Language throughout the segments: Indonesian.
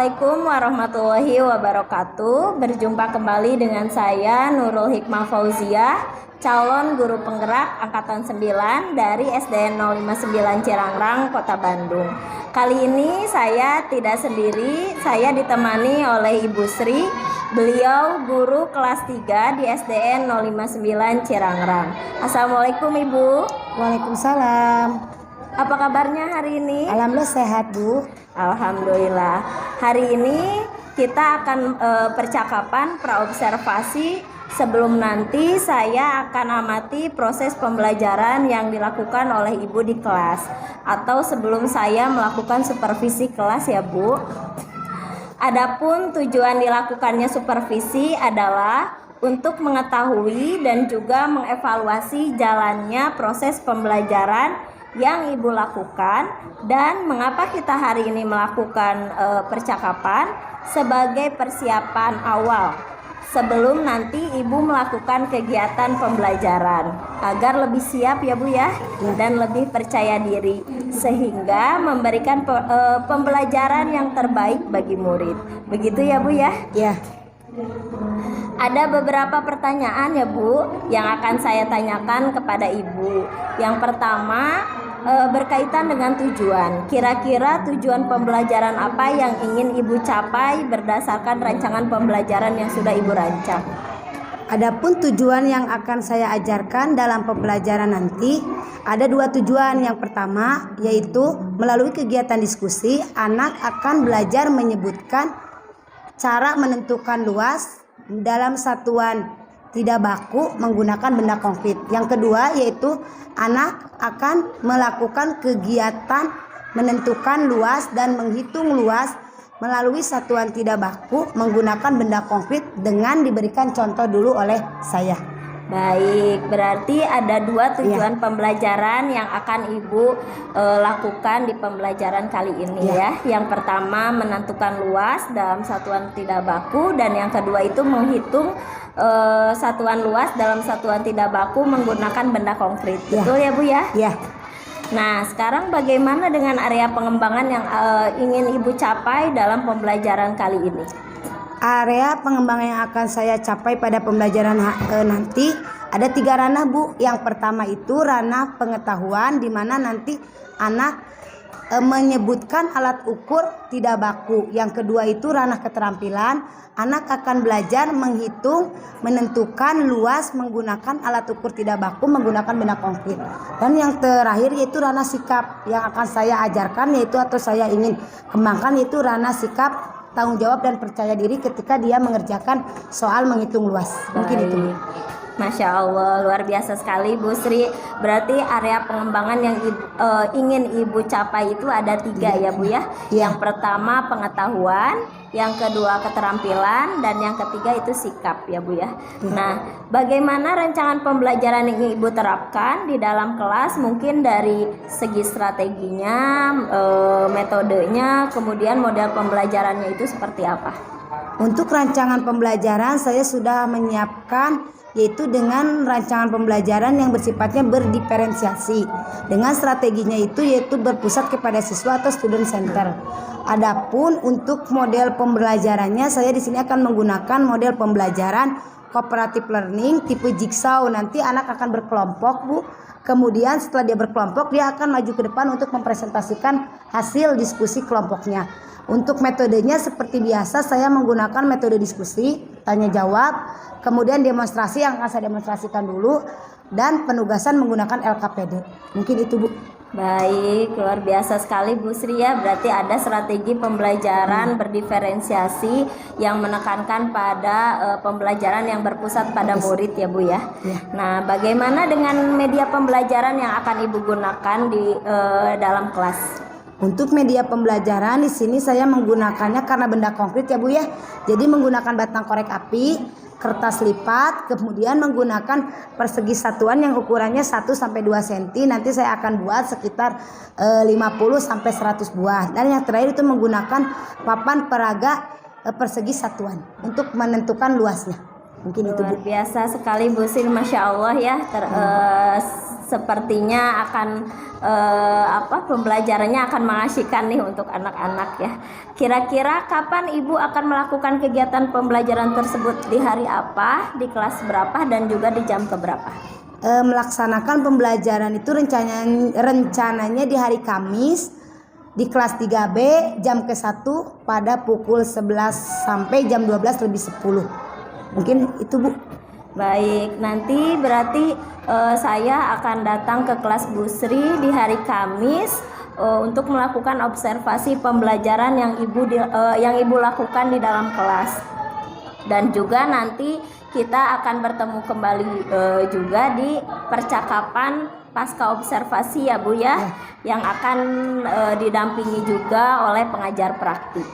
Assalamualaikum warahmatullahi wabarakatuh. Berjumpa kembali dengan saya Nurul Hikmah Fauziah, calon guru penggerak angkatan 9 dari SDN 059 Cirangrang, Kota Bandung. Kali ini saya tidak sendiri, saya ditemani oleh Ibu Sri. Beliau guru kelas 3 di SDN 059 Cirangrang. Assalamualaikum Ibu. Waalaikumsalam. Apa kabarnya hari ini? Alhamdulillah sehat, Bu. Alhamdulillah. Hari ini kita akan percakapan praobservasi sebelum nanti saya akan amati proses pembelajaran yang dilakukan oleh Ibu di kelas, atau sebelum saya melakukan supervisi kelas ya Bu. Adapun tujuan dilakukannya supervisi adalah untuk mengetahui dan juga mengevaluasi jalannya proses pembelajaran yang Ibu lakukan, dan mengapa kita hari ini melakukan percakapan sebagai persiapan awal sebelum nanti Ibu melakukan kegiatan pembelajaran agar lebih siap ya Bu ya, dan lebih percaya diri sehingga memberikan pembelajaran yang terbaik bagi murid. Begitu ya Bu ya? Ya. Ada beberapa pertanyaan ya Bu yang akan saya tanyakan kepada Ibu. Yang pertama berkaitan dengan tujuan. Kira-kira tujuan pembelajaran apa yang ingin Ibu capai berdasarkan rancangan pembelajaran yang sudah Ibu rancang? Adapun tujuan yang akan saya ajarkan dalam pembelajaran nanti, ada dua tujuan. Yang pertama yaitu melalui kegiatan diskusi, anak akan belajar menyebutkan cara menentukan luas dalam satuan tidak baku menggunakan benda konkret. Yang kedua yaitu anak akan melakukan kegiatan menentukan luas dan menghitung luas melalui satuan tidak baku menggunakan benda konkret dengan diberikan contoh dulu oleh saya. Baik, berarti ada dua tujuan pembelajaran yang akan Ibu lakukan di pembelajaran kali ini ya. Yang pertama menentukan luas dalam satuan tidak baku, dan yang kedua itu menghitung satuan luas dalam satuan tidak baku menggunakan benda konkret. Betul ya Bu ya? Ya. Nah, sekarang bagaimana dengan area pengembangan yang ingin Ibu capai dalam pembelajaran kali ini? Area pengembangan yang akan saya capai pada pembelajaran nanti ada 3 ranah Bu. Yang pertama itu ranah pengetahuan, di mana nanti anak menyebutkan alat ukur tidak baku. Yang kedua itu ranah keterampilan, anak akan belajar menghitung menentukan luas menggunakan alat ukur tidak baku menggunakan benda konkret. Dan yang terakhir yaitu ranah sikap yang akan saya ajarkan, yaitu atau saya ingin kembangkan, yaitu ranah sikap tanggung jawab dan percaya diri ketika dia mengerjakan soal menghitung luas. Mungkin itu. Masya Allah, luar biasa sekali Bu Sri. Berarti area pengembangan yang ingin Ibu capai itu ada 3 ya Bu ya. Yang pertama pengetahuan, yang kedua keterampilan, dan yang ketiga itu sikap ya Bu ya. Nah, bagaimana rancangan pembelajaran yang Ibu terapkan di dalam kelas, mungkin dari segi strateginya, metodenya, kemudian model pembelajarannya itu seperti apa? Untuk rancangan pembelajaran saya sudah menyiapkan, yaitu dengan rancangan pembelajaran yang bersifatnya berdiferensiasi. Dengan strateginya itu yaitu berpusat kepada siswa atau student center. Adapun untuk model pembelajarannya, saya di sini akan menggunakan model pembelajaran cooperative learning tipe jigsaw. Nanti anak akan berkelompok Bu. Kemudian setelah dia berkelompok, dia akan maju ke depan untuk mempresentasikan hasil diskusi kelompoknya. Untuk metodenya seperti biasa, saya menggunakan metode diskusi, tanya jawab, kemudian demonstrasi yang akan saya demonstrasikan dulu, dan penugasan menggunakan LKPD. Mungkin itu Bu. Baik, luar biasa sekali Bu Sri ya. Berarti ada strategi pembelajaran berdiferensiasi yang menekankan pada pembelajaran yang berpusat pada murid ya Bu ya. Nah, bagaimana dengan media pembelajaran yang akan Ibu gunakan di dalam kelas? Untuk media pembelajaran di sini saya menggunakannya karena benda konkret ya Bu ya. Jadi menggunakan batang korek api, kertas lipat, kemudian menggunakan persegi satuan yang ukurannya 1 sampai 2 cm. Nanti saya akan buat sekitar 50 sampai 100 buah. Dan yang terakhir itu menggunakan papan peraga persegi satuan untuk menentukan luasnya. Mungkin itu Bu. Luar biasa sekali Bu Sri, Masya Allah ya. sepertinya akan pembelajarannya akan mengasyikan nih untuk anak-anak ya. Kira-kira kapan Ibu akan melakukan kegiatan pembelajaran tersebut, di hari apa, di kelas berapa, dan juga di jam keberapa? Melaksanakan pembelajaran itu rencananya di hari Kamis di kelas 3B jam ke-1 pada pukul 11 sampai jam 12 lebih 10. Mungkin itu, Bu. Baik, nanti berarti saya akan datang ke kelas Bu Sri di hari Kamis untuk melakukan observasi pembelajaran yang Ibu lakukan di dalam kelas. Dan juga nanti kita akan bertemu kembali juga di percakapan pasca observasi ya Bu ya, yang akan didampingi juga oleh pengajar praktik.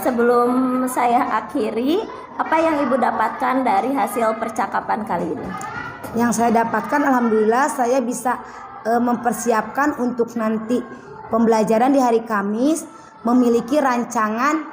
Sebelum saya akhiri, apa yang Ibu dapatkan dari hasil percakapan kali ini? Yang saya dapatkan, alhamdulillah saya bisa mempersiapkan untuk nanti pembelajaran di hari Kamis, memiliki rancangan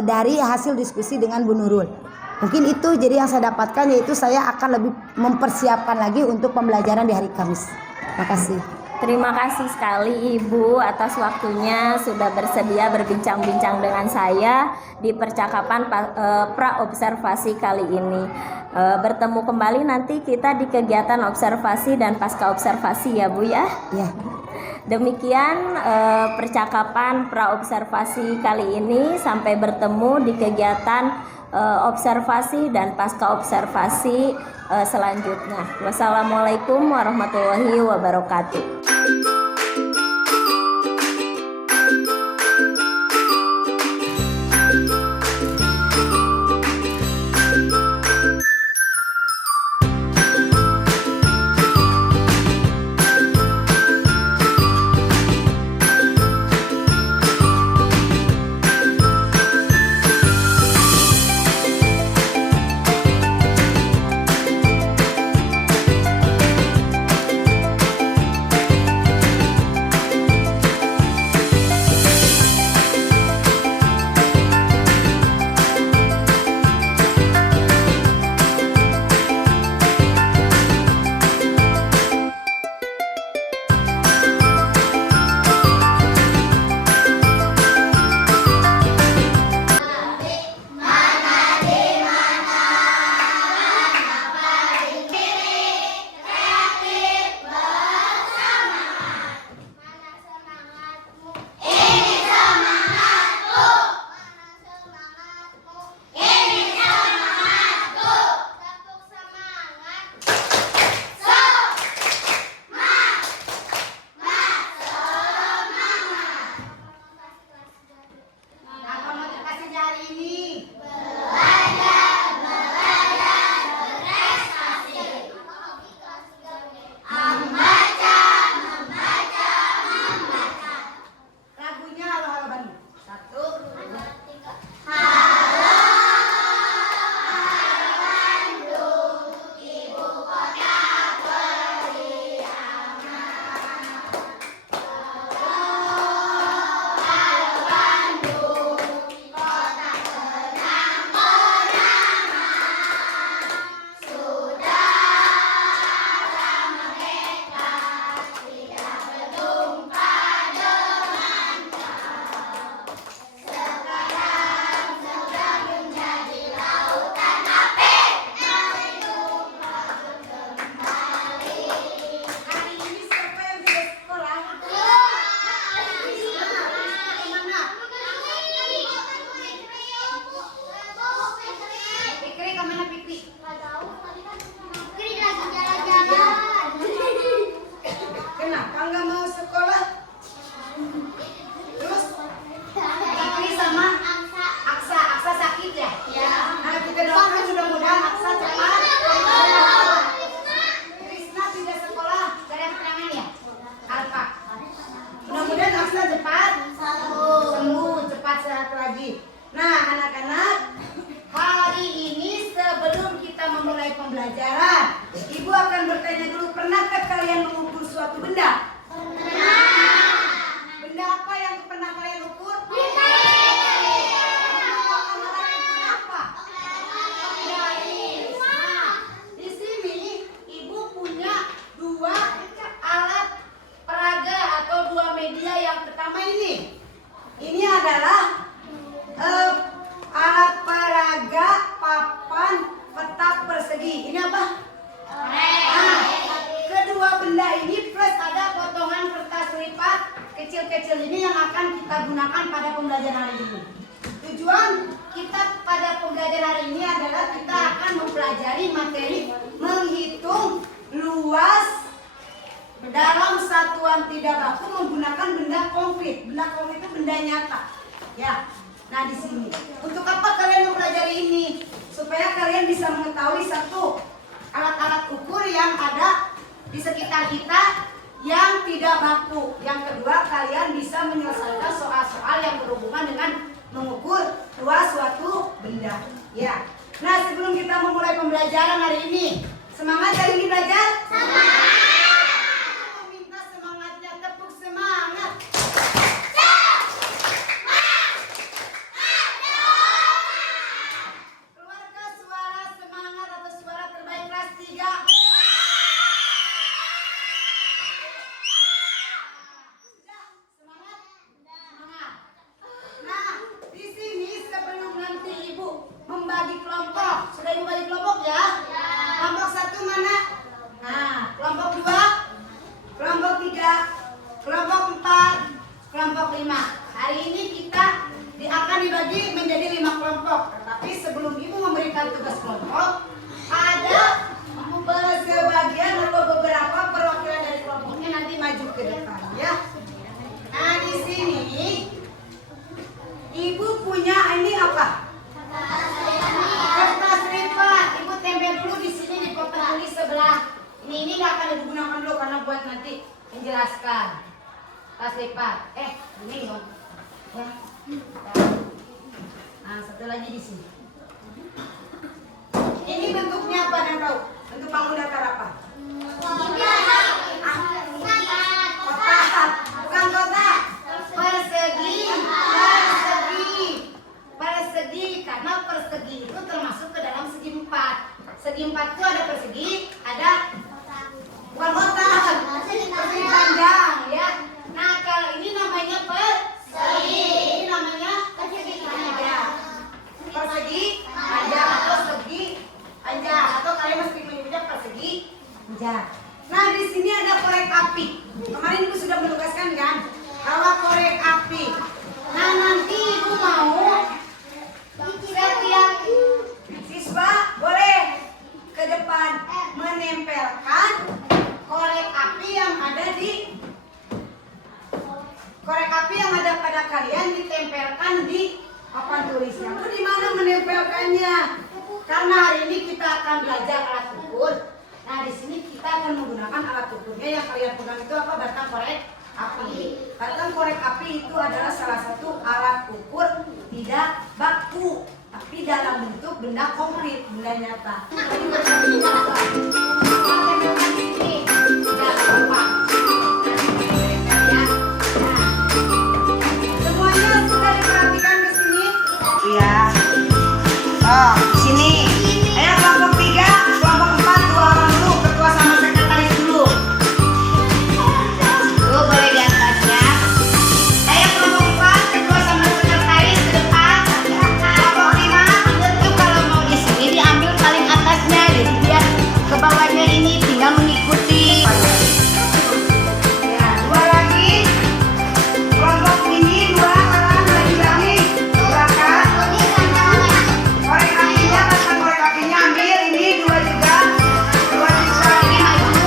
dari hasil diskusi dengan Bu Nurul. Mungkin itu jadi yang saya dapatkan, yaitu saya akan lebih mempersiapkan lagi untuk pembelajaran di hari Kamis. Terima kasih. Terima kasih sekali Ibu atas waktunya sudah bersedia berbincang-bincang dengan saya di percakapan pra-observasi kali ini. Bertemu kembali nanti kita di kegiatan observasi dan pasca observasi ya Bu ya. Ya. Demikian percakapan pra-observasi kali ini. Sampai bertemu di kegiatan observasi dan pasca observasi selanjutnya. Wassalamualaikum warahmatullahi wabarakatuh. Dua kali ini adalah kita akan mempelajari materi menghitung luas dalam satuan tidak baku menggunakan benda konkret. Benda konkret itu benda nyata. Ya. Nah, di sini. Untuk apa kalian mempelajari ini? Supaya kalian bisa mengetahui satu, alat-alat ukur yang ada di sekitar kita yang tidak baku. Yang kedua, kalian bisa menyelesaikan soal-soal yang berhubungan dengan mengukur luas suatu benda. Ya. Nah, sebelum kita memulai pembelajaran hari ini, semangat hari ini belajar? Semangat. Meminta semangatnya, tepuk semangat. Keluarga suara semangat atau suara terbaik kelas 3. Membagi kelompok. Sudah ibu bagi kelompok ya? Ya. Kelompok 1 mana? Nah, kelompok 2, kelompok 3, kelompok 4, kelompok 5. Hari ini kita akan dibagi menjadi 5 kelompok. Tapi sebelum ibu memberikan tugas kelompok, ada sebagian atau beberapa perwakilan dari kelompoknya nanti maju ke depan ya. Nah, di sini ibu punya ini apa? Kertas lipat, ibu tempel dulu di sini di kotak tulis sebelah. Ini nggak akan ibu gunakan dulu karena buat nanti menjelaskan. Kertas lipat. Ini dong. Ya. Nah, satu lagi di sini. Ini bentuknya apa dan tahu? Bentuk bangun datar apa? Kotak. Bukan kotak. Persegi. Persegi, karena persegi itu termasuk ke dalam segi 4. Segi 4 itu ada persegi, ada bukan kotak, persegi panjang ya. Nah, kalau ini namanya persegi, ini namanya persegi panjang. Persegi panjang atau segi panjang, atau kalian mesti menyebutnya persegi panjang. Nah, di sini ada korek api. Kemarin ibu sudah menugaskan kan, kalau korek api. Nah, nanti ibu mau setiap siswa boleh ke depan menempelkan korek api yang ada pada kalian, ditempelkan di papan tulisnya. Itu di mana menempelkannya? Karena hari ini kita akan belajar alat ukur. Nah, di sini kita akan menggunakan alat ukurnya. Yang kalian pegang itu apa? Batang korek api. Batang korek api itu adalah salah satu alat ukur tidak baku, tapi dalam bentuk benda konkret, benda nyata. Semuanya sudah diperhatikan ke sini? Iya. Oh, sini. Ayo kelompok 3, kelompok 4, 2 orang dulu, ketua sama sekretaris dulu. Tuh, boleh di atasnya. Ayo kelompok 4, ketua sama sekretaris ke depan. Kelompok 5, itu kalau mau di sini diambil paling atasnya, jadi biar ke bawahnya ini tinggal mengikuti. Ya, 2 lagi. Kelompok ini 2 orang lagi belakang. Korek apinya, batang korek apinya ambil, ini 2 juga. 2 juga ini maju.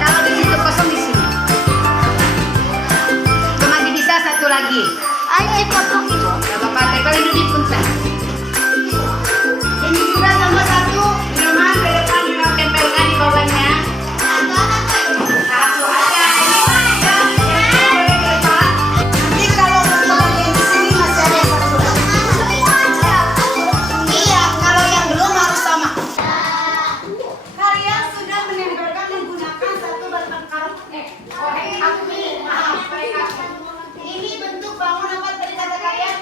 Kalau di situ kosong di sini. Itu masih bisa satu lagi. Ayo potong ibu. Gak apa-apa, tempelin dulu di punca. Ini juga sama satu. Minuman ke depan juga tempelkan di bawahnya. Satu aja. Ini juga boleh ke depan. Nanti kalau bagian di sini masih ada satu lagi. Iya, kalau yang belum harus sama. Kalian sudah menempelkan menggunakan satu batang korek api. Maaf, korek api. Ini bentuk bangun apa tadi kata kalian?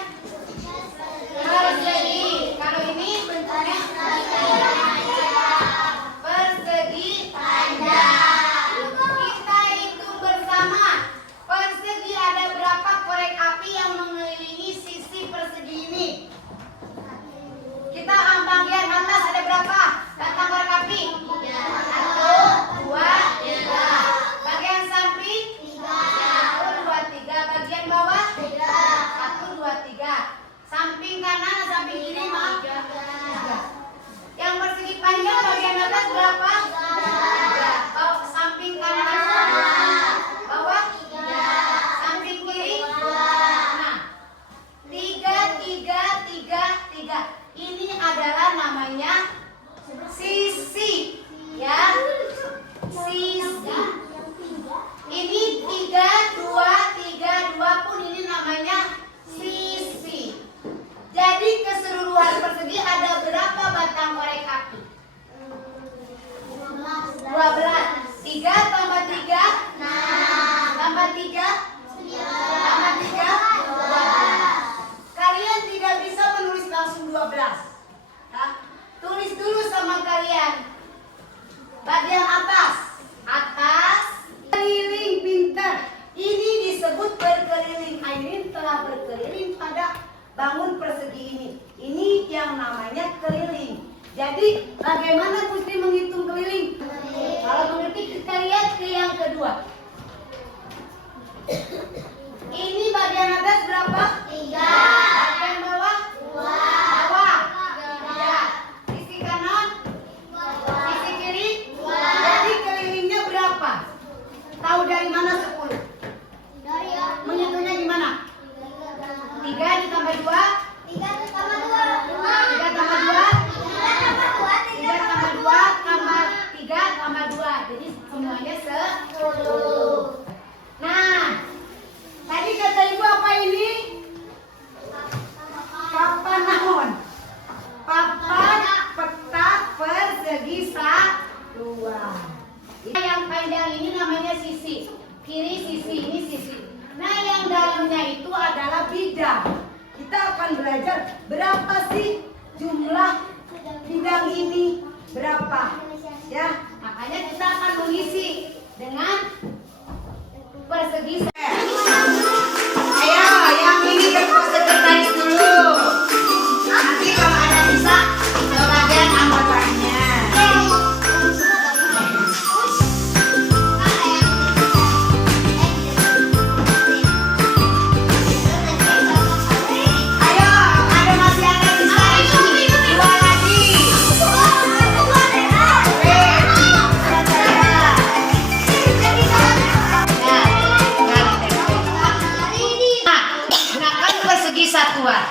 Persegi. adalah berkeliling pada bangun persegi ini. Ini yang namanya keliling. Jadi bagaimana Gusti menghitung keliling? Kalau begitu kita lihat ke yang kedua. Ini bagian atas berapa? 3. Bagian bawah? 2. Bawah? 3. Sisi kanan? 2. Sisi kiri? 2. Jadi kelilingnya berapa? Tahu dari mana 10? Menghitungnya gimana? 3 ditambah 2? 3 tambah 2? 3 tambah 2? 3 tambah 2 tambah 3 tambah 2. Jadi semuanya 10. Nah, tadi kata ibu apa ini? Papan naon? Papan peta persegi satuan. Yang panjang ini namanya sisi. Kiri sisi, ini sisi. Nah, yang dalamnya itu adalah bidang. Kita akan belajar berapa sih jumlah bidang ini? Berapa? Ya, makanya kita akan mengisi dengan persegi. Ayo, yang ini ke sekretaris dulu. Nanti kalau ada bisa ke bagian anggotanya. Ayo, ada masih ada bisa. 2 lagi. Persegi satuan.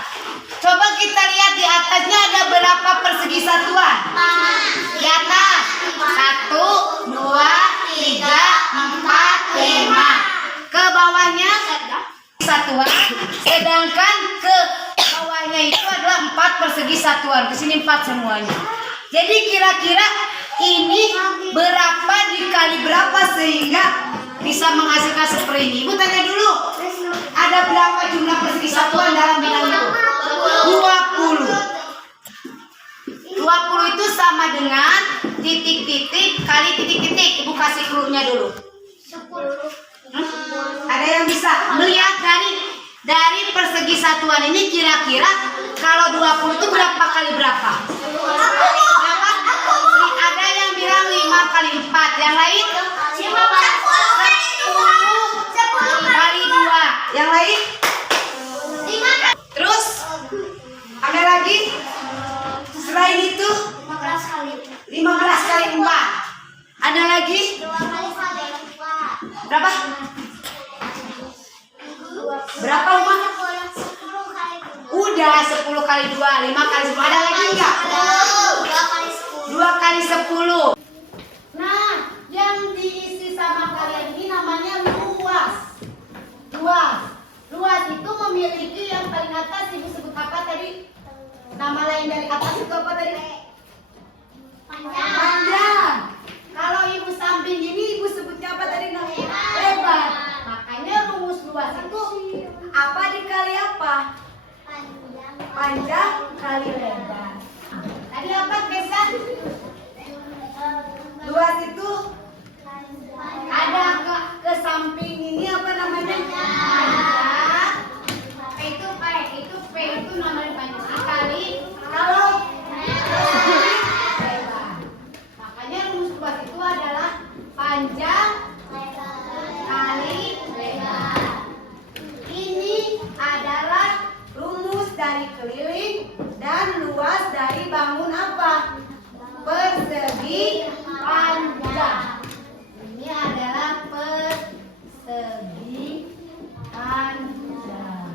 Coba kita lihat di atasnya ada berapa persegi satuan? Di atas 1, 2, 3, 4, 5. Ke bawahnya satuan. Sedangkan ke bawahnya itu adalah 4 persegi satuan. Ke sini 4 semuanya. Jadi kira-kira ini berapa dikali berapa sehingga bisa menghasilkan seperti ini? Ibu tanya dulu. Ada berapa jumlah persegi satuan dalam bidang itu? 20. 20 itu sama dengan titik-titik kali titik-titik. Ibu kasih clue-nya dulu. 10. Ada yang bisa melihat dari persegi satuan ini kira-kira kalau 20 itu berapa kali berapa? Berapa? Ada yang bilang 5 kali 4. Yang lain? 10 kali 2. Yang lain? 5. Terus ada lagi? Selain itu 15 kali 4. Ada lagi? 2 kali 4. Berapa? Berapa Uma? 10 kali 2. Udah 10 kali 2, 5 kali 10. Ada lagi enggak? 2 kali 10. 2 kali 10. Nah, yang diisi sama kalian ini namanya luas. Luas itu memiliki yang paling atas ibu sebut apa tadi? Nama lain dari atas itu apa tadi? Panjang. Kalau ibu samping ini ibu sebutnya apa tadi? Lebar. Makanya rumus luas itu apa dikali apa? Panjang kali lebar. Tadi apa Kesan? Luas itu ada ke samping ini apa namanya? Panjang. P itu namanya panjang kali kalau lebar. Makanya rumus luas itu adalah panjang kali lebar. Ini adalah rumus dari keliling dan luas dari bangun apa? Persegi panjang. Ini adalah persegi panjang.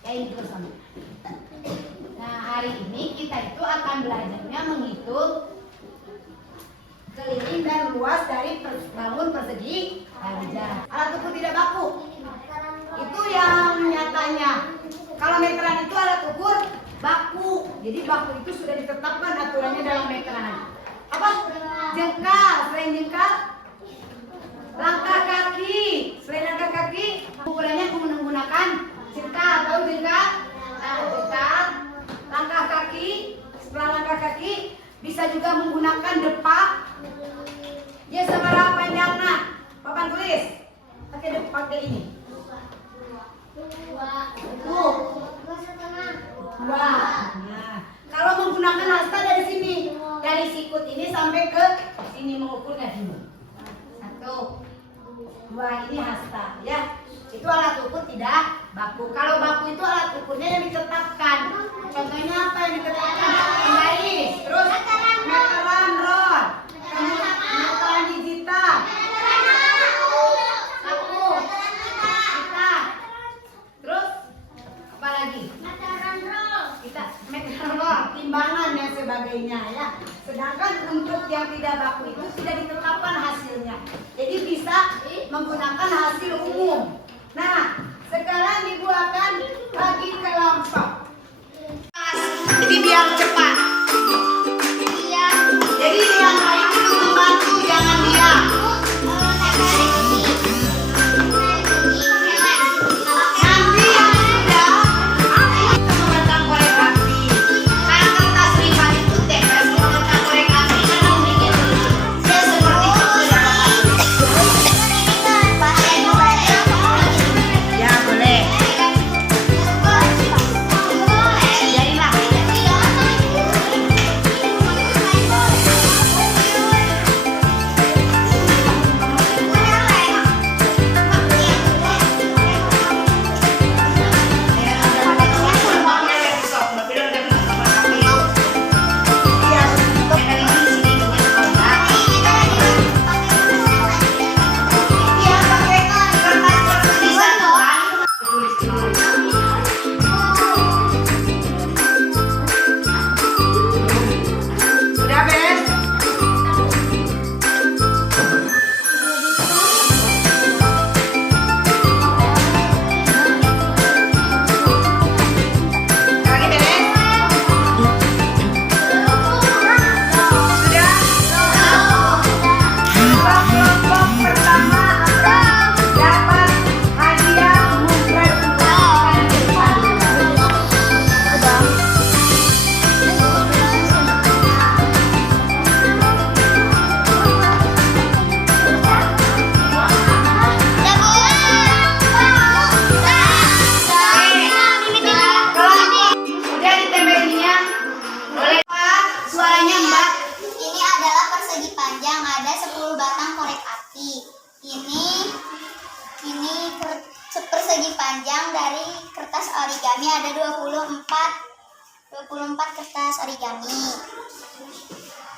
Kayak gitu sama. Nah, hari ini kita itu akan belajarnya menghitung keliling dan luas dari bangun persegi panjang. Alat ukur tidak baku. Itu yang nyatanya. Kalau meteran itu alat ukur baku. Jadi baku itu sudah ditetapkan aturannya dalam meteran. Apa? Jengkal. Selain jengkal, langkah kaki. Selain langkah kaki, ukurannya menggunakan jengkal. Tahu jengkal? Nah, jengkal. Langkah kaki. Setelah langkah kaki, bisa juga menggunakan depak. Ya, seberapa panjangnya? Papan tulis. Pakai ini. Tuh. 2. Nah, kalau menggunakan hasta dari sini, dari sikut ini sampai ke sini mengukurnya sini. 1, 2 ini hasta ya. Itu alat ukur tidak baku. Kalau baku itu alat ukurnya yang ditetapkan. Contohnya apa yang ditetapkan? Garis, terus meteran rod, meteran digital, saku, kita, terus apa lagi? Kita meteran rod, timbangan dan sebagainya ya. Sedangkan untuk yang tidak baku itu sudah ditetapkan hasilnya. Jadi bisa menggunakan hasil umum. Nah, sekarang Ibu akan bagi kelompok. Jadi biar cepat. Jadi yang lain itu membantu, jangan diam. Nanti yang sudah itu memegang korek api. Kan kertas lipat itu tebas memegang korek api karena bikin ya seperti itu ya boleh. Jadilah. Sudah beres? Lagi beres? Sudah? Kelompok pertama akan dapat hadiah mungkin udah ditempelinya. Boleh Pak? Suaranya Mbak. Ini adalah persegi panjang, ada 10 batang korek api. Ini persegi panjang dari kertas origami, ada 24 kertas origami.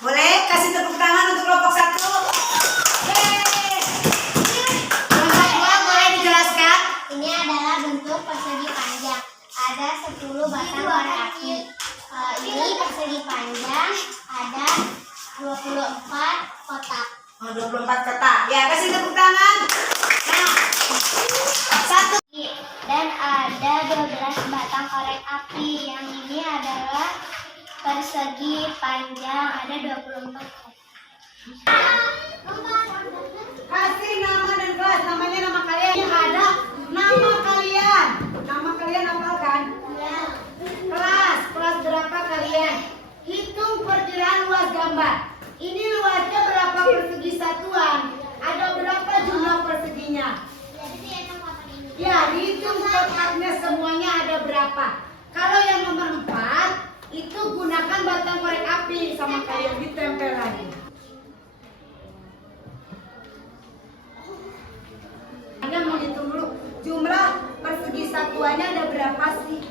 Boleh kasih tepuk tangan untuk kelompok 1. Kelompok 2 boleh dijelaskan? Ini adalah bentuk persegi panjang, ada 10 batang korek api. Ini persegi panjang, ada 24 kotak. Oh, 24 kotak. Ya, kasih tepuk tangan. Nah, 1. Dan ada 12 batang korek api. Yang ini adalah persegi panjang, ada 24 kotak. Kasih nama dan kelas. Namanya nama kalian yang ada. Nama kalian. Nama kalian apa kan? Kelas berapa kalian? Hitung perkiraan luas gambar. Ini luasnya berapa persegi satuan? Ada berapa jumlah perseginya? Ya, dihitung kotaknya semuanya ada berapa. Kalau yang nomor 4 itu gunakan batang korek api sama kalian ditempel lagi. Anda mau hitung dulu jumlah persegi satuannya ada berapa sih?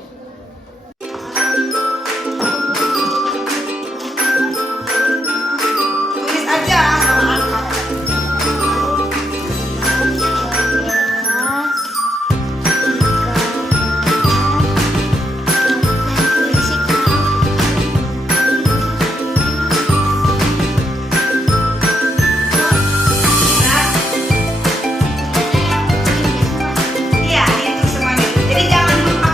Tulis aja sama angka. Iya, itu semuanya. Jadi jangan lupa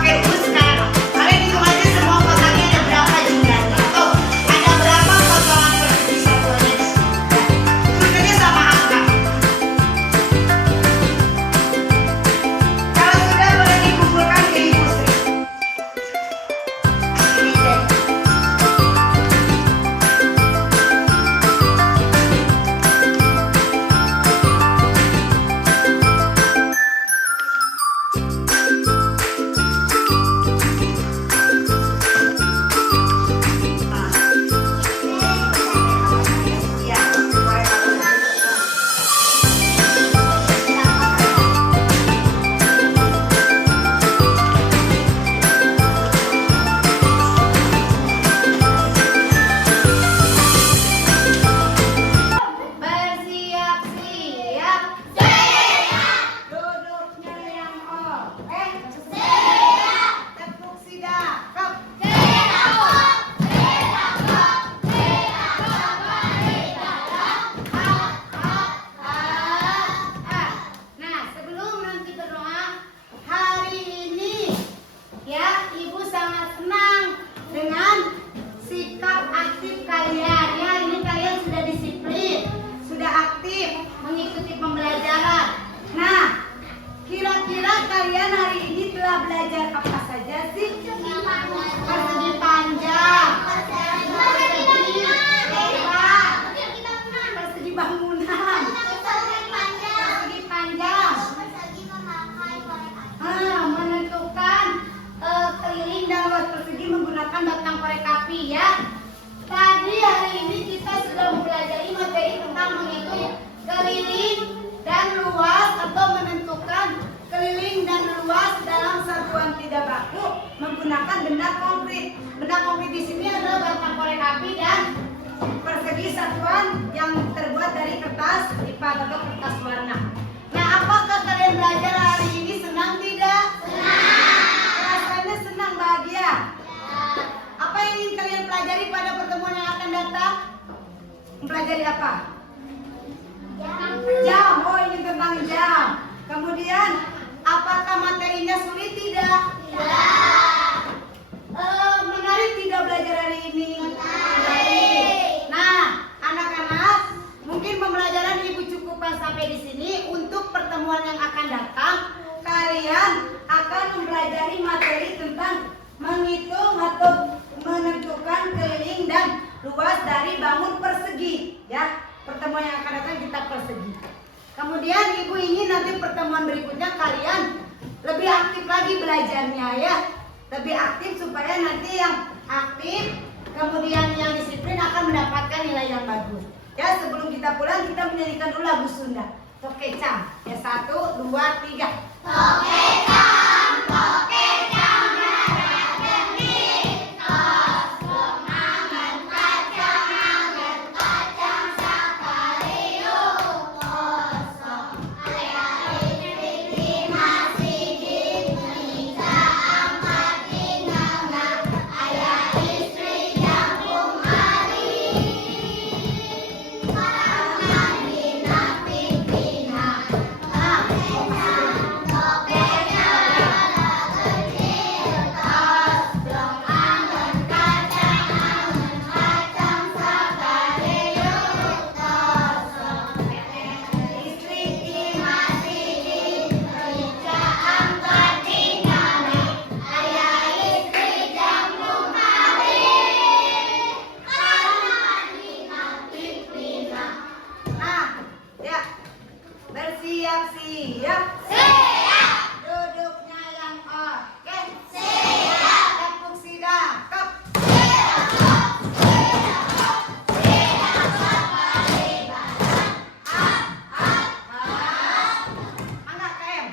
menggunakan batang korek api ya. Tadi hari ini kita sudah mempelajari materi tentang menghitung keliling dan luas atau menentukan keliling dan luas dalam satuan tidak baku menggunakan benda konkret. Benda konkret di sini adalah batang korek api dan persegi satuan yang terbuat dari kertas lipat atau kertas warna. Nah, apakah kalian belajar hari ini senang tidak? Senang. Rasanya senang, bahagia. Apa yang ingin kalian pelajari pada pertemuan yang akan datang? Mempelajari apa? Jam. Oh, ini tentang jam. Kemudian, apakah materinya sulit tidak? Tidak. Menarik tidak belajar hari ini? Menarik. Nah, anak-anak, mungkin pembelajaran Ibu cukupkan sampai di sini. Untuk pertemuan yang akan datang, kalian akan mempelajari materi tentang menghitung atau menentukan keliling dan luas dari bangun persegi. Ya, pertemuan yang akan datang kita persegi. Kemudian Ibu ingin nanti pertemuan berikutnya kalian lebih aktif lagi belajarnya ya. Lebih aktif supaya nanti yang aktif kemudian yang disiplin akan mendapatkan nilai yang bagus. Ya, sebelum kita pulang kita menyanyikan dulu lagu Sunda. Tokecam. Ya, 1, 2, 3. Tokecam, tokecam, Siap-siap. Siap. Duduknya yang oke. Siap. Tepuk sidakap. Mangga KM.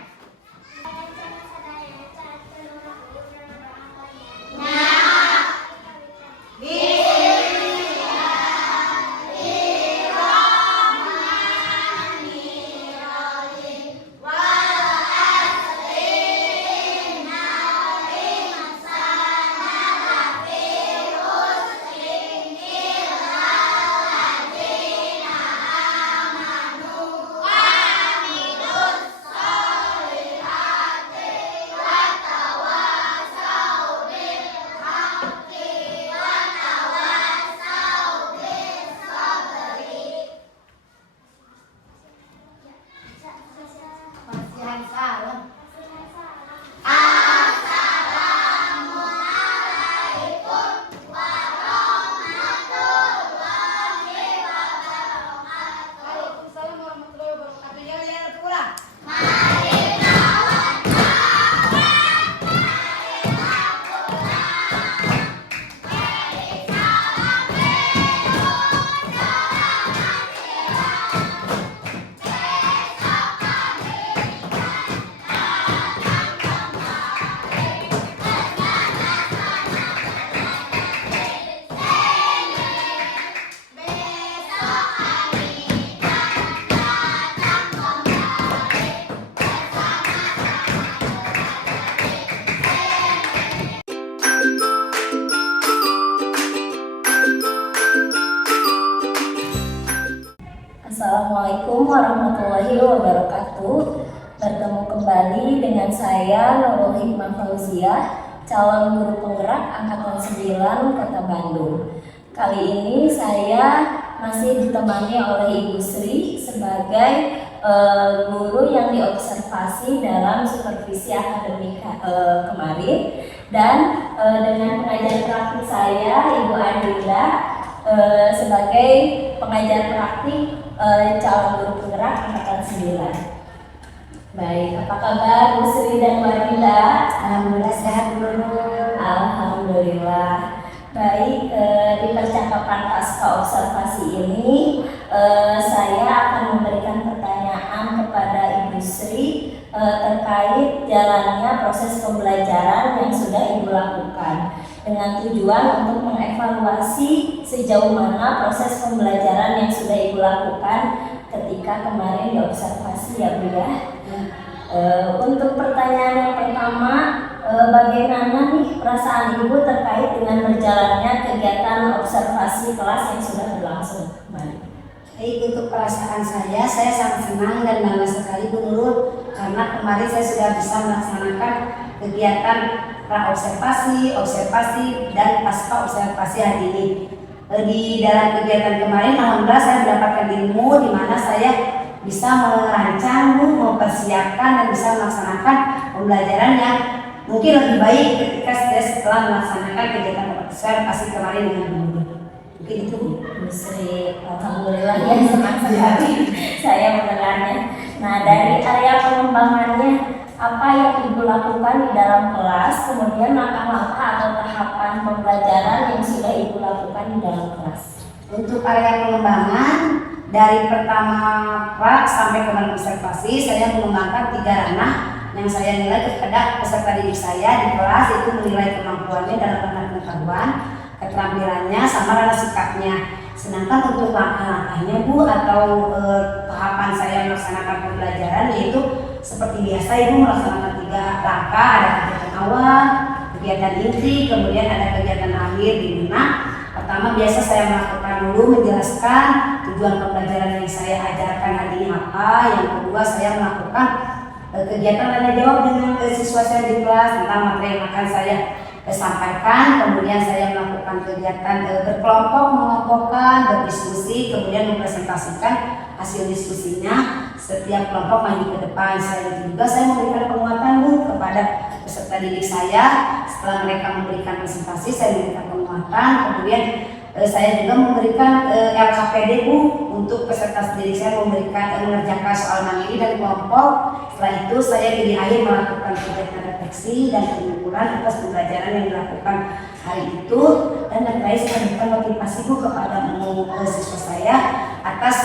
Salam. Waalaikumsalam warahmatullahi wabarakatuh. Ya, pulang. Assalamualaikum warahmatullahi wabarakatuh. Bertemu kembali dengan saya Nurul Hikmah Fauziah, calon guru penggerak angkatan 9 Kota Bandung. Kali ini saya masih ditemani oleh Ibu Sri sebagai guru yang diobservasi dalam supervisi akademik kemarin, dan dengan pengajar praktik saya Ibu Adinda sebagai pengajar praktik calon guru penggerak angkatan 9. Baik, apa kabar Bu Sri dan Bu Adinda? Alhamdulillah sehat, guru. Alhamdulillah. Baik, di percakapan pasca observasi ini saya akan memberikan pertanyaan kepada Ibu Sri terkait jalannya proses pembelajaran yang sudah Ibu lakukan dengan tujuan untuk mengevaluasi sejauh mana proses pembelajaran yang sudah Ibu lakukan ketika kemarin diobservasi ya Bu ya. Untuk pertanyaan yang pertama, bagaimana nih perasaan Ibu terkait dengan berjalannya kegiatan observasi kelas yang sudah berlangsung kemarin? Baik, untuk perasaan saya sangat senang dan bangga sekali Bu Nurul karena kemarin saya sudah bisa melaksanakan kegiatan pra-observasi, observasi, dan pasca observasi hari ini. Di dalam kegiatan kemarin, alhamdulillah saya mendapatkan ilmu di mana saya bisa merancang, mempersiapkan, dan bisa melaksanakan pembelajaran yang mungkin lebih baik ketika saya setelah melaksanakan kegiatan observasi kemarin dengan Bu. Mungkin itu Bu. Bu Sri, alhamdulillah ya senang sekali saya mendengarnya. Nah, dari area pengembangannya, apa yang Ibu lakukan di dalam kelas, kemudian langkah-langkah atau tahapan pembelajaran yang sudah Ibu lakukan di dalam kelas? Untuk area pengembangan, dari pertama pra sampai kemarin observasi, saya mengembangkan 3 ranah yang saya nilai kepada peserta didik saya di kelas, yaitu menilai kemampuannya dalam ranah pengetahuan, keterampilannya, sama ranah sikapnya. Sedangkan untuk langkah-langkahnya Bu atau tahapan saya melaksanakan pembelajaran yaitu seperti biasa Ibu melaksanakan 3 langkah, ada kegiatan awal, kegiatan inti, kemudian ada kegiatan akhir di mana pertama biasa saya melakukan dulu menjelaskan tujuan pembelajaran yang saya ajarkan hari ini apa. Yang kedua saya melakukan kegiatan tanya jawab dengan siswa saya di kelas tentang materi yang akan saya sampaikan. Kemudian saya melakukan kegiatan berkelompok, mengelompokkan, berdiskusi, kemudian mempresentasikan hasil diskusinya. Setiap kelompok maju ke depan. Saya juga memberikan penguatan Bu kepada peserta didik saya. Setelah mereka memberikan presentasi, saya memberikan penguatan. Kemudian saya juga memberikan LKPD Bu untuk peserta didik saya mengerjakan soal mandiri dan kelompok. Setelah itu saya di akhir melakukan kegiatan refleksi dan pengukuran atas pembelajaran yang dilakukan hari itu. Dan terakhir saya memberikan motivasi Bu kepada siswa saya atas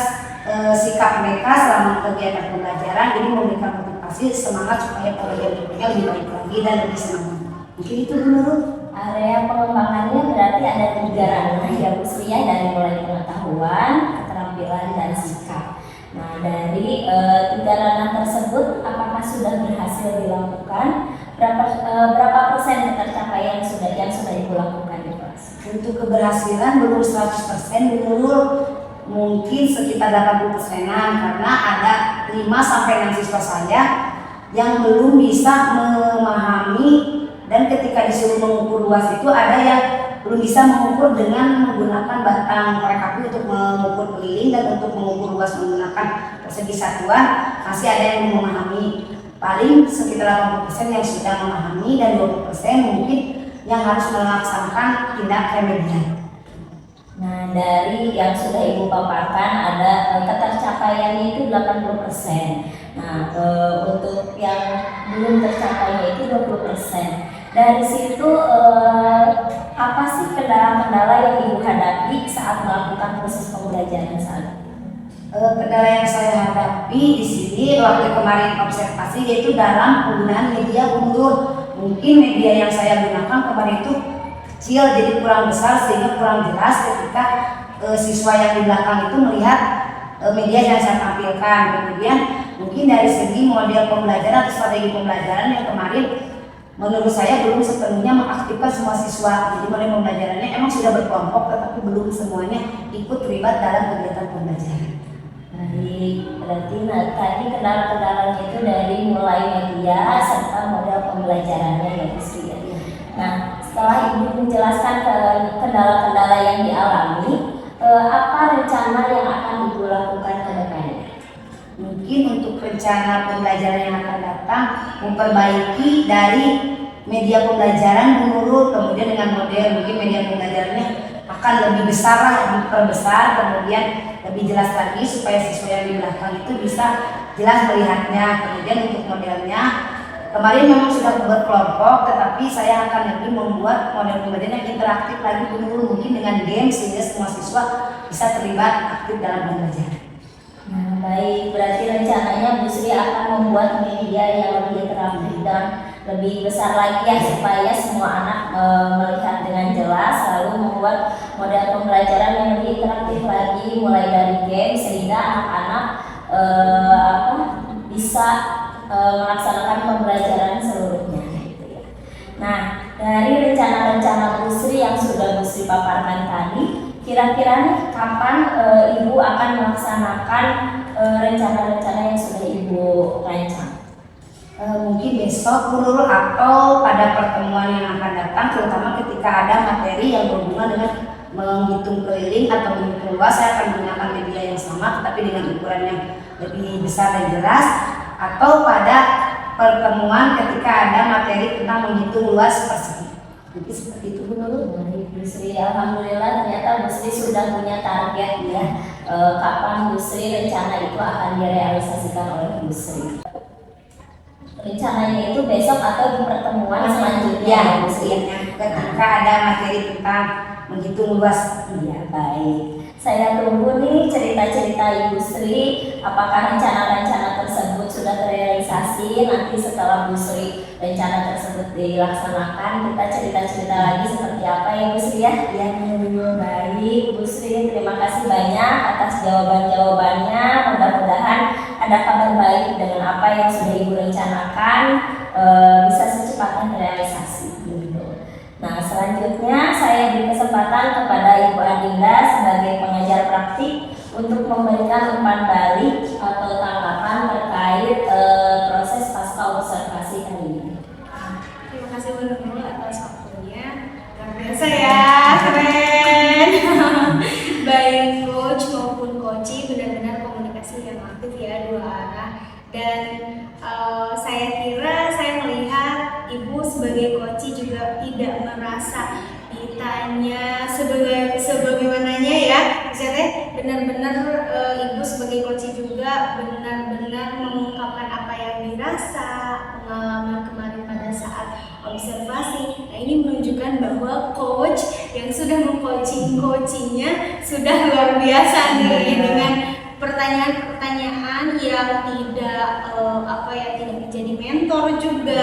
sikap mereka selama kegiatan pembelajaran. Jadi memberikan motivasi semangat supaya pembelajaran berikutnya lebih baik lagi dan lebih semangat. Mungkin itu dulu. Area pengembangannya berarti ada 3 ranah ya Bu Sri ya, dari mulai pengetahuan, keterampilan, dan sikap. Nah, dari 3 ranah tersebut apakah sudah berhasil dilakukan? Berapa persen tercapai yang sudah Ibu lakukan di kelas? Untuk keberhasilan belum 100% dulu, mungkin sekitar 80%-an karena ada 5-6 siswa saya yang belum bisa memahami. Dan ketika disuruh mengukur luas itu ada yang belum bisa mengukur dengan menggunakan batang korek api untuk mengukur keliling dan untuk mengukur luas menggunakan persegi satuan. Masih ada yang belum memahami. Paling sekitar 80% yang sudah memahami dan 20% mungkin yang harus melaksanakan tindak remedial. Nah, dari yang sudah Ibu paparkan ada ketercapaiannya itu 80%. Nah, untuk yang belum tercapainya itu 20%. Dari situ apa sih kendala-kendala yang Ibu hadapi saat melakukan proses pembelajaran saat ini? Kendala yang saya hadapi di sini waktu kemarin observasi yaitu dalam penggunaan media undur. Mungkin media yang saya gunakan kemarin itu kecil jadi kurang besar sehingga kurang jelas ketika siswa yang di belakang itu melihat media yang saya tampilkan. Kemudian mungkin dari segi model pembelajaran atau strategi pembelajaran yang kemarin menurut saya belum sepenuhnya mengaktifkan semua siswa. Jadi model pembelajarannya emang sudah berkelompok tetapi belum semuanya ikut terlibat dalam kegiatan pembelajaran. Baik, berarti tadi kendala-kendalanya itu dari mulai media serta model pembelajarannya ya Bu Sri. Nah, setelah Ibu menjelaskan kendala-kendala yang dialami, apa rencana yang akan Ibu lakukan ke depannya? Mungkin untuk rencana pembelajaran yang akan datang memperbaiki dari media pembelajaran menurut, kemudian dengan model mungkin media pembelajarannya akan lebih besar lah, diperbesar, kemudian lebih jelas lagi supaya siswa yang di belakang itu bisa jelas melihatnya. Kemudian untuk modelnya Kemarin memang sudah berkelompok, tetapi saya akan lebih membuat model pembelajaran yang interaktif lagi dulu, mungkin dengan game sehingga semua siswa bisa terlibat aktif dalam pembelajaran. Nah, baik, berarti rencananya Bu Sri akan membuat media yang lebih interaktif dan lebih besar lagi ya, supaya semua anak melihat dengan jelas, lalu membuat model pembelajaran yang lebih interaktif lagi mulai dari game sehingga anak-anak bisa melaksanakan pembelajaran seluruhnya gitu ya. Nah, dari rencana-rencana Bu Sri yang sudah Bu Sri paparkan tadi, kira-kira nih kapan Ibu akan melaksanakan rencana-rencana yang sudah Ibu rancang? Mungkin besok dulu atau pada pertemuan yang akan datang, terutama ketika ada materi yang berhubungan dengan menghitung keliling atau menghitung luas, saya akan menggunakan media yang sama tetapi dengan ukuran yang lebih besar dan jelas, atau pada pertemuan ketika ada materi tentang menghitung luas persegi. Mungkin seperti itu Bu Nurul. Baik Bu Sri, alhamdulillah ternyata Bu Sri sudah punya target ya, kapan Bu Sri rencana itu akan direalisasikan oleh Bu Sri. Rencananya itu besok atau di pertemuan selanjutnya Bu Sri. Ketika ada materi tentang menghitung luas. Iya, baik. Saya tunggu nih cerita-cerita Ibu Sri, apakah rencana-rencana tersebut sudah terrealisasi. Nanti setelah Bu Sri rencana tersebut dilaksanakan, kita cerita-cerita lagi seperti apa ya Bu Sri ya. Ya, baik Bu Sri, terima kasih banyak atas jawaban-jawabannya. Mudah-mudahan ada kabar baik dengan apa yang sudah Ibu rencanakan bisa secepatnya terrealisasi gitu. Nah, selanjutnya saya beri kesempatan kepada Ibu Adinda sebagai pengajar praktik untuk memberikan umpan balik atau tanggapan terkait proses pasca observasi kali ini. Terima kasih Bu Nurul atas waktunya. Luar biasa ya, keren. Baik coach maupun coachi benar-benar komunikasi yang aktif ya, dua arah. Dan saya kira saya melihat Ibu sebagai coachi juga tidak merasa ditanya sebagaimananya ya. Maksudnya benar-benar Ibu sebagai coachi juga benar-benar mengungkapkan apa yang dirasa, pengalaman kemarin pada saat observasi. Nah, ini menunjukkan bahwa coach yang sudah meng-coaching-coachingnya sudah luar biasa nih, dengan pertanyaan-pertanyaan yang tidak tidak menjadi mentor juga,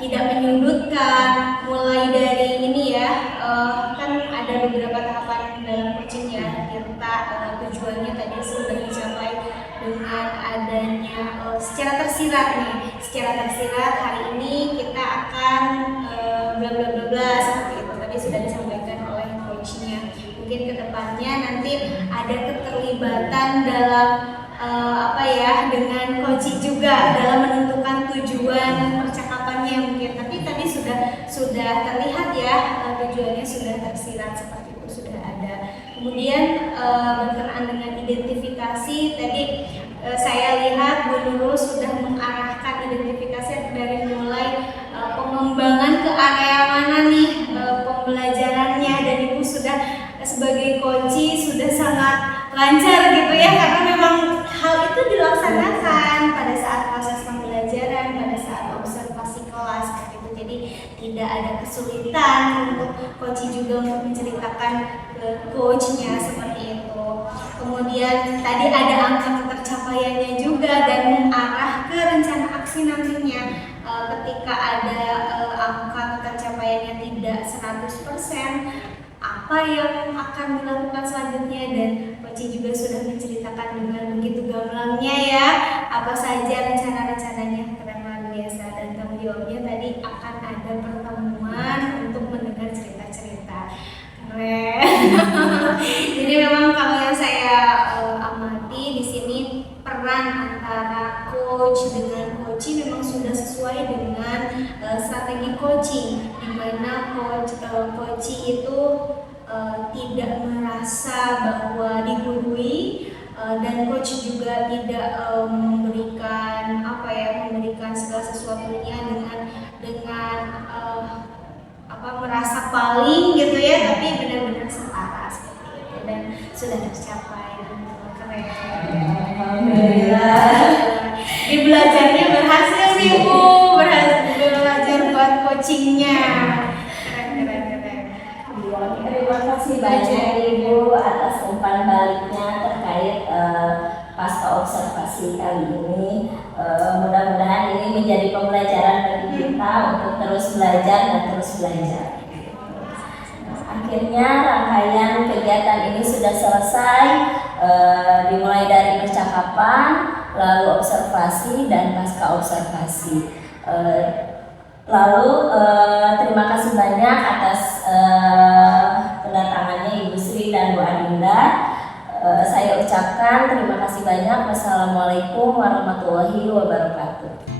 tidak menyudutkan. Mulai dari ini ya, kan ada beberapa tahapan dalam coaching ya. Kita tujuannya tadi sudah dicapai dengan adanya secara tersirat nih. Secara tersirat hari ini kita akan bla bla bla bla seperti itu. Tadi sudah disampaikan oleh coachnya. Mungkin kedepannya nanti ada keterlibatan dalam dengan coaching juga dalam menentukan tujuan percakapannya mungkin. Tapi tadi sudah terlihat ya, tujuannya sudah tersirat seperti itu, sudah ada. Kemudian berkenaan dengan identifikasi tadi saya lihat Bu Nurul sudah mengarahkan identifikasi dari mulai pengembangan ke area mana nih pembelajarannya, dan Ibu sudah sebagai coachi sudah sangat lancar gitu ya, karena memang hal itu dilaksanakan pada saat proses pembelajaran, pada saat observasi kelas seperti itu. Jadi tidak ada kesulitan untuk coachi juga untuk menceritakan ke coachnya seperti itu. Kemudian tadi ada angka ketercapaiannya juga dan mengarah ke rencana aksi nantinya. Ketika ada angka ketercapaiannya tidak 100%, apa yang akan dilakukan selanjutnya, dan coach juga sudah menceritakan dengan begitu gamblangnya ya apa saja rencana-rencananya. Keren, luar biasa. Dan tanggung jawabnya tadi akan ada pertemuan untuk mendengar cerita-cerita. Keren. Jadi memang kalau yang saya amati di sini peran antara coach dengan coaching memang sudah sesuai dengan strategi coaching, di mana coaching itu tidak merasa bahwa digurui, dan coach juga tidak memberikan segala sesuatunya dengan merasa paling gitu ya, tapi benar-benar setara seperti itu, dan sudah tercapai. Keren. Alhamdulillah. Di belajarnya berhasil sih Bu, berhasil kasih banyak Ibu atas umpan baliknya terkait pasca observasi kali ini. Mudah-mudahan ini menjadi pembelajaran bagi kita untuk terus belajar dan terus belajar. Akhirnya rangkaian kegiatan ini sudah selesai, dimulai dari percakapan, lalu observasi dan pasca observasi. Lalu terima kasih banyak atas kedatangannya Ibu Sri dan Bu Adinda. Saya ucapkan terima kasih banyak. Wassalamualaikum warahmatullahi wabarakatuh.